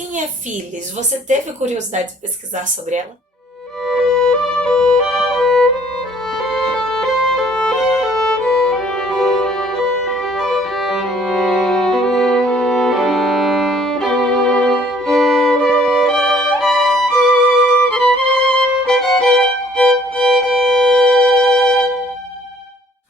Quem é Phyllis? Você teve curiosidade de pesquisar sobre ela?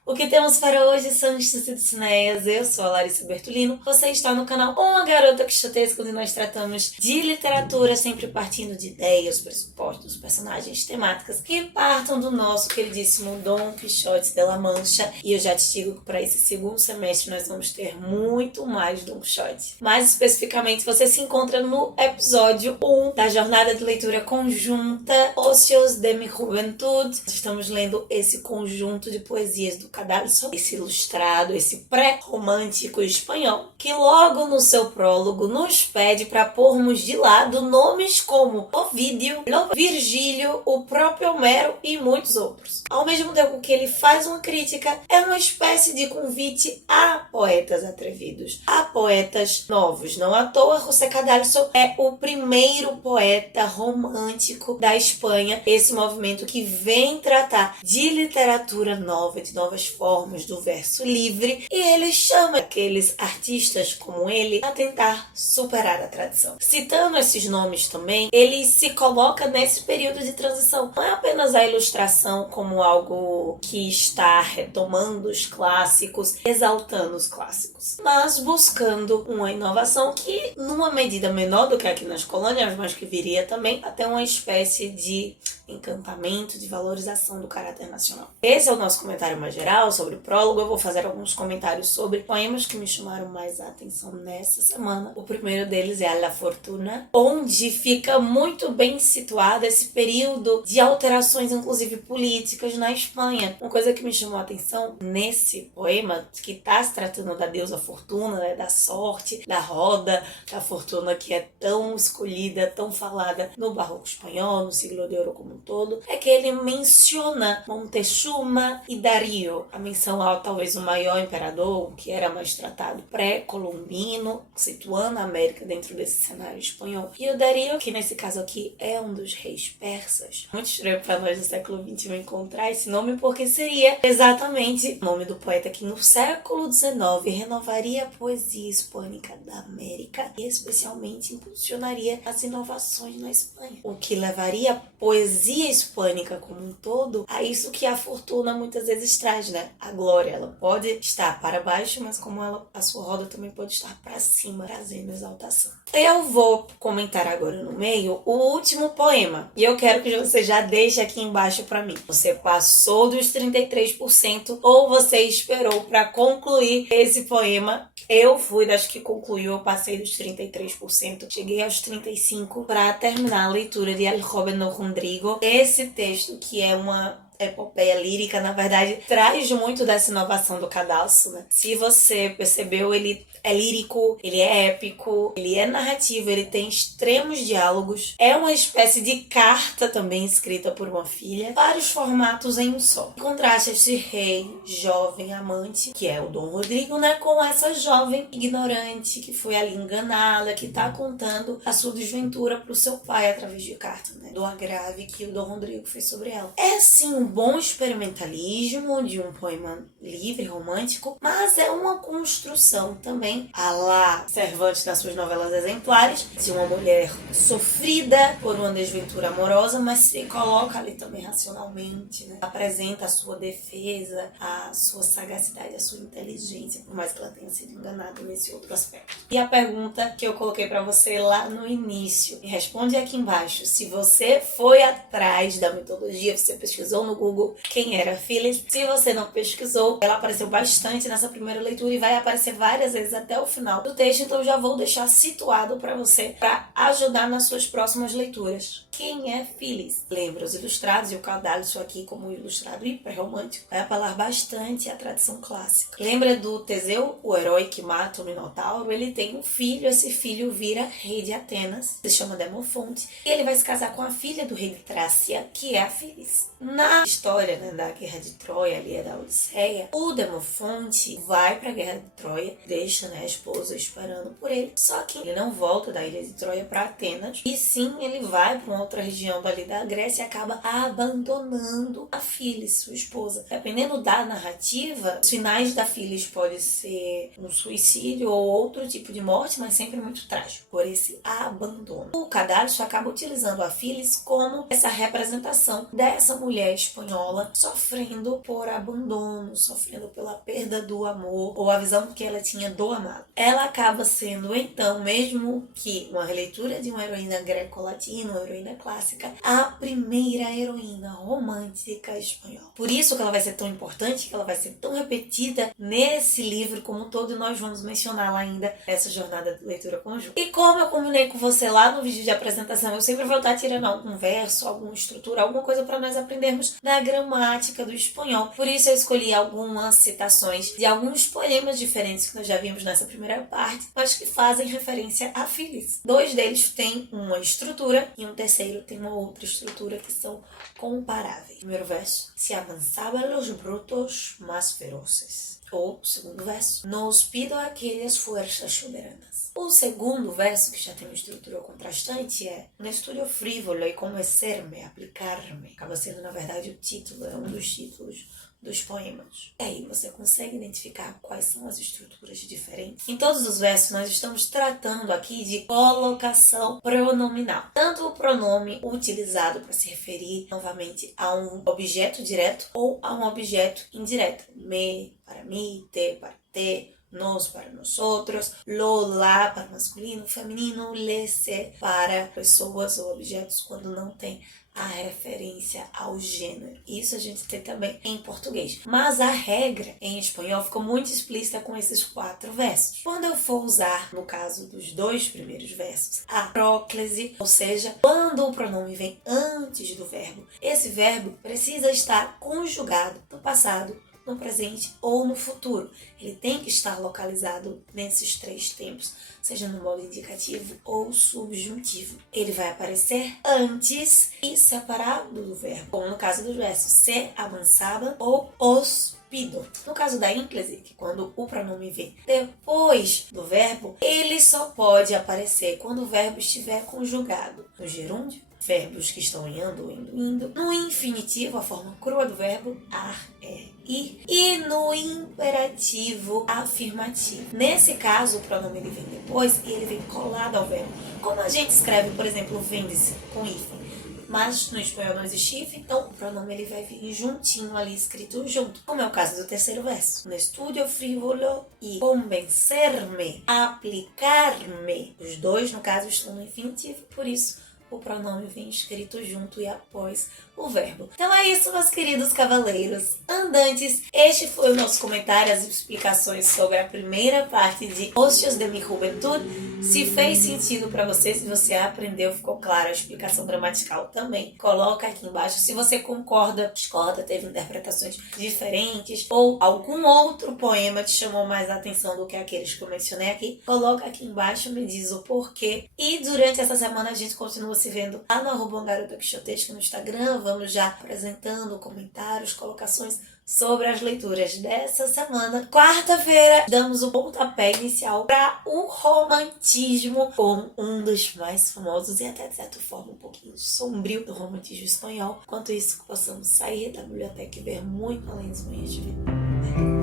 O que temos para hoje são os Cicineias. Eu sou a Larissa Bertolino. Você está no canal Uma Garota Quixotesca, onde nós tratamos de literatura, sempre partindo de ideias, pressupostos, personagens, temáticas que partam do nosso queridíssimo Dom Quixote de la Mancha. E eu já te digo que para esse segundo semestre nós vamos ter muito mais Dom Quixote. Mais especificamente, você se encontra no episódio 1 da jornada de leitura conjunta Ocios de mi Juventud. Estamos lendo esse conjunto de poesias do Cadalso, esse ilustrado, esse pré-romântico espanhol, que logo no seu prólogo nos pede para pormos de lado nomes como Ovídio, Virgílio, o próprio Homero e muitos outros. Ao mesmo tempo que ele faz uma crítica, é uma espécie de convite a poetas atrevidos, a poetas novos. Não à toa, José Cadalso é o primeiro poeta romântico da Espanha, esse movimento que vem tratar de literatura nova, de novas formas do verso livre, e ele chama aqueles artistas como ele a tentar superar a tradição. Citando esses nomes também, ele se coloca nesse período de transição. Não é apenas a ilustração como algo que está retomando os clássicos, exaltando os clássicos, mas buscando uma inovação que, numa medida menor do que aqui nas colônias, mas que viria também até uma espécie de encantamento, de valorização do caráter nacional. Esse é o nosso comentário mais geral sobre o prólogo. Eu vou fazer alguns comentários sobre poemas que me chamaram mais a atenção nessa semana. O primeiro deles é A la Fortuna, onde fica muito bem situado esse período de alterações, inclusive políticas, na Espanha. Uma coisa que me chamou a atenção nesse poema, que está se tratando da deusa Fortuna, né, da sorte, da roda, da fortuna que é tão escolhida, tão falada no barroco espanhol, no siglo de ouro como todo, é que ele menciona Montezuma e Darío, a menção ao talvez o maior imperador, que era mais tratado pré-colombino, situando a América dentro desse cenário espanhol. E o Darío, que nesse caso aqui é um dos reis persas. Muito estranho para nós do século XXI encontrar esse nome, porque seria exatamente o nome do poeta que no século XIX renovaria a poesia hispânica da América e especialmente impulsionaria as inovações na Espanha, o que levaria a poesia hispânica como um todo a isso que a fortuna muitas vezes traz, né? A glória, ela pode estar para baixo, mas como a sua roda também pode estar para cima, trazendo exaltação. Eu vou comentar agora no meio o último poema, e eu quero que você já deixe aqui embaixo para mim. Você passou dos 33% ou você esperou para concluir esse poema? Eu fui das que concluiu, eu passei dos 33%, cheguei aos 35% para terminar a leitura de El Joven Rodrigo. Esse texto, que é uma epopeia lírica, na verdade, traz muito dessa inovação do Cadalso, né? Se você percebeu, ele é lírico, ele é épico, ele é narrativo, ele tem extremos diálogos, é uma espécie de carta também escrita por uma filha, vários formatos em um só. Contrasta esse rei jovem amante, que é o Dom Rodrigo, né, com essa jovem ignorante que foi ali enganada, que tá contando a sua desventura pro seu pai através de carta, né, do agrave que o Dom Rodrigo fez sobre ela. É sim um bom experimentalismo de um poema livre, romântico, mas é uma construção também à la Cervantes nas suas novelas exemplares, de uma mulher sofrida por uma desventura amorosa, mas se coloca ali também racionalmente, né? Apresenta a sua defesa, a sua sagacidade, a sua inteligência, por mais que ela tenha sido enganada nesse outro aspecto. E a pergunta que eu coloquei pra você lá no início, me responde aqui embaixo, se você foi atrás da mitologia, você pesquisou no Google quem era Phyllis. Se você não pesquisou, ela apareceu bastante nessa primeira leitura e vai aparecer várias vezes até o final do texto, então já vou deixar situado para você para ajudar nas suas próximas leituras. quem é Phyllis? Lembra os ilustrados e o cadastro aqui como ilustrado hiperromântico vai apelar bastante à tradição clássica. Lembra do Teseu, o herói que mata o Minotauro? Ele tem um filho, esse filho vira rei de Atenas, se chama Demofonte, e ele vai se casar com a filha do rei de Trácia, que é a Phyllis. Na história, né, da Guerra de Troia, ali da Odisseia, o Demofonte vai para a Guerra de Troia, deixa, né, a esposa esperando por ele, só que ele não volta da ilha de Troia para Atenas, e sim ele vai para uma outra região dali da Grécia e acaba abandonando a Phyllis, sua esposa. Dependendo da narrativa, os finais da Phyllis pode ser um suicídio ou outro tipo de morte, mas sempre muito trágico, por esse abandono. O cadastro acaba utilizando a Phyllis como essa representação dessa mulher espanhola sofrendo por abandono, sofrendo pela perda do amor ou a visão que ela tinha do amado. Ela acaba sendo, então, mesmo que uma releitura de uma heroína greco-latina, uma heroína clássica, a primeira heroína romântica espanhola. Por isso que ela vai ser tão importante, que ela vai ser tão repetida nesse livro como todo, e nós vamos mencioná-la ainda nessa jornada de leitura conjunta. E como eu combinei com você lá no vídeo de apresentação, eu sempre vou estar tirando algum verso, alguma estrutura, alguma coisa para nós aprendermos da gramática do espanhol. Por isso eu escolhi algumas citações de alguns poemas diferentes que nós já vimos nessa primeira parte, mas que fazem referência a Phyllis. 2 deles têm uma estrutura e um terceiro tem uma outra estrutura que são comparáveis. Primeiro verso: se avançaban los brutos más feroces. Ou, segundo verso: nos pido aquellas fuerzas soberanas. O segundo verso, que já tem uma estrutura contrastante, é: un estudio frívolo e convencer-me, aplicar-me. Acaba sendo, na verdade, o título, é um dos títulos dos poemas. E aí você consegue identificar quais são as estruturas diferentes. Em todos os versos nós estamos tratando aqui de colocação pronominal. Tanto o pronome utilizado para se referir novamente a um objeto direto ou a um objeto indireto. Me para mim, te para te, nos para nós outros, lo, lá para masculino, feminino, le, se para pessoas ou objetos quando não tem a referência ao gênero. Isso a gente tem também em português. Mas a regra em espanhol ficou muito explícita com esses 4 versos. Quando eu for usar, no caso dos 2 primeiros versos, a próclise, ou seja, quando o pronome vem antes do verbo, esse verbo precisa estar conjugado no passado, no presente ou no futuro. Ele tem que estar localizado nesses 3 tempos, seja no modo indicativo ou subjuntivo. Ele vai aparecer antes e separado do verbo, como no caso dos versos se avançaban ou os pido. No caso da ínclise, que quando o pronome vem depois do verbo, ele só pode aparecer quando o verbo estiver conjugado no gerúndio, verbos que estão em ando, indo, indo, no infinitivo, a forma crua do verbo, ar, é, ir, e no imperativo afirmativo. Nesse caso, o pronome ele vem depois e ele vem colado ao verbo. Como a gente escreve, por exemplo, vende-se com hífen, mas no espanhol não existe hífen, então o pronome ele vai vir juntinho ali, escrito junto. Como é o caso do terceiro verso. No estudio frívolo e convencer-me, aplicar-me. Os 2, no caso, estão no infinitivo, por isso o pronome vem escrito junto e após o verbo. Então é isso, meus queridos cavaleiros andantes. Este foi o nosso comentário, as explicações sobre a primeira parte de Ostios de mi Juventud. Se fez sentido para você, se você aprendeu, ficou claro a explicação gramatical também, coloca aqui embaixo. Se você concorda, discorda, teve interpretações diferentes ou algum outro poema te chamou mais a atenção do que aqueles que eu mencionei aqui, coloca aqui embaixo, me diz o porquê. E durante essa semana a gente continua se vendo lá no @garotaquixotesca no Instagram. Vamos já apresentando comentários, colocações sobre as leituras dessa semana. Quarta-feira, damos o pontapé inicial para o romantismo com um dos mais famosos e até de certa forma um pouquinho sombrio do romantismo espanhol. Enquanto isso, possamos sair da biblioteca e ver muito além dos banhos de vida.